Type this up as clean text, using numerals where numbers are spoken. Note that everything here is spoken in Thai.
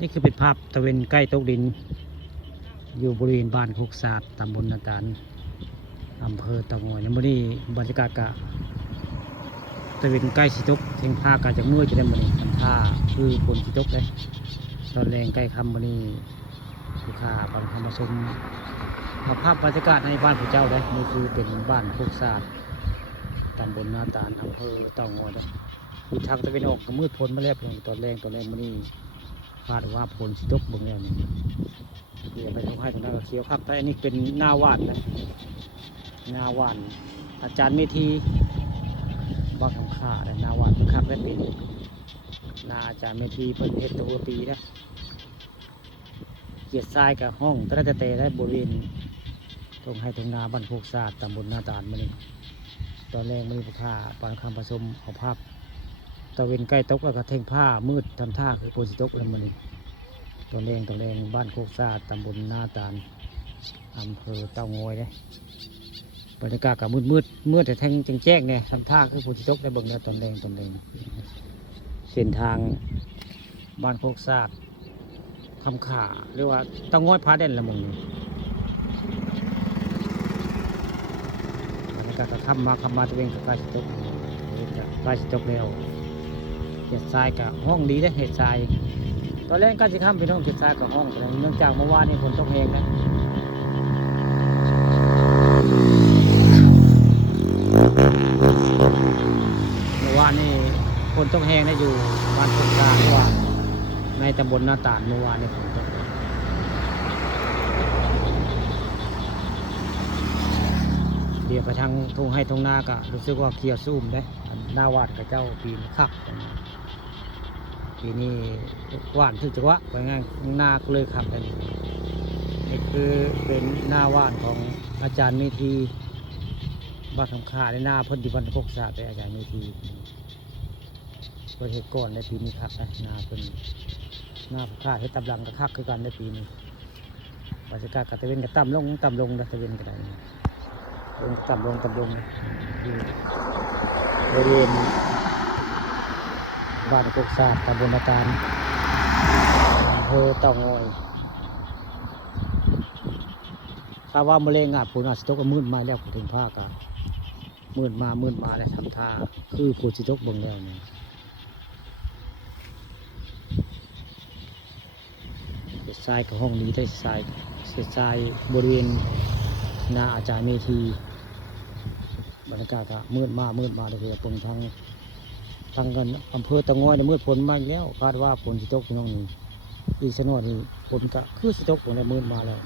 นี่คือเป็นภาพตะเวนใกล้ตกดินอยู่บริเวณบ้านโคกศาสตร์ตำบลนาตาลอำเภอเตางอยในมื้อนี้บรรยากาศกะตะเวนใกล้สิตกเชียงท่ากาจากมือจะได้มื้อนี้ทำท่าคือฝนสิตกเลยตอนแรงใกล้ค่ำมื้อนี้ลูกค้าบางคำมาชมมาภาพบรรยากาศในบ้านผู้เจ้าเลยนี่คือเป็นบ้านโคกศาสตร์ตำบลนาตาลอำเภอเตางอยเลยคือทางตะเวนออกก็มืดพ้นมาแล้วเพียงตอนแรงมื้อนี้คาดว่าฝนสิตกเบิ่งแล้วนี่ เดี๋ยวไปทำให้ตรงนั้นก็เขียวครับแต่อันนี้เป็นหน้าว่านนะหน้าว่านอาจารย์เมธีบางคำข่าและหน้าว่านครับได้ปีนี้หน้าอาจารย์เมธีเพิ่นเฮ็ดตัวปีนะเกียรติทรายกับห้องตระเตะได้บริเวณตรงให้ตรงนาบ้านโคกศาสตร์ตำบลนาตาลมานี่ตอนแรกมีผ้าปานคำผสมเอาภาพตะเวนใกล้ตกแล้วก็เท่งผ้ามืดทำท่าคือโพสิตกเลยมานี่ตอนแรงบ้านโคกศาสตร์ตำบลนาตาลอำเภอเตางอยเลยบรรยากาศกับมืดแต่แทงแจ้งเนี่ยทำท่าคือฝนตกได้เบิ่งแล้วตอนแรงเส้นทางบ้านโคกศาสตร์คำขาเรียกว่าเตางอยพาเด่นละมึงบรรยากาศก็คำมาตัวเองกับกายสิตกกายสิตกแล้วเห็ดทรายกับห้องดีได้เห็ดทรายตอนแรกก็จะข้ามไปน้องเห็ดทรายกับห้องแต่เนื่องจากเมื่อวานนี้ฝนตกแรงนะเมื่อวานนี้ฝนตกแห้งได้อยู่บ้านโคกศาสตร์ว่าในตำบลนาตาลเมื่อวานนี้ฝนตกเดี๋ยวไปทางทุ่งให้ทุ่งนาก็รู้สึกว่าเคียวซุ่มได้หน้าวาดกับเจ้าปีนคักปีนี้หวานถึงจังหวะไปงานนาเลยครับอันนี้นี่คือเป็นหน้าว่านของอาจารย์เมธีบ้านคำขาในหน้าพ้นดิบันโคกศาสตร์ไปอาจารย์เมธีประเทศก่อนในปีนี้ครับนาเป็นหน้าข้าให้ตำลังกับคักคือกันในปีนี้บรรยากาศกระตะเวนกับต่ำลงนะตะเวนกันได้ลงต่ำลงที่บริเวณบ้านโคกศาสตร์ตำบลนาตาลอำเภอเตางอยถ้าว่ามะเร็งอาจผลอาจจะตกก็มืดมาแล้วถึงภาคอะมืดมาแล้วทำท่าคือฝนสิตกเบิ่งแล้วนี่ทรายกับห้องนี้ได้ทรายบริเวณนาอาจารย์เมธีบรรยากาศก็มืดมาเลยคือตรงทางกันอำเภอเตางอยมืดฝนมาอีกแล้วคาดว่าฝนสิตกที่น้องนี้อีกสักหน่อยนี่ฝนก็คือสิตกตรงนี้มืดมาแล้ว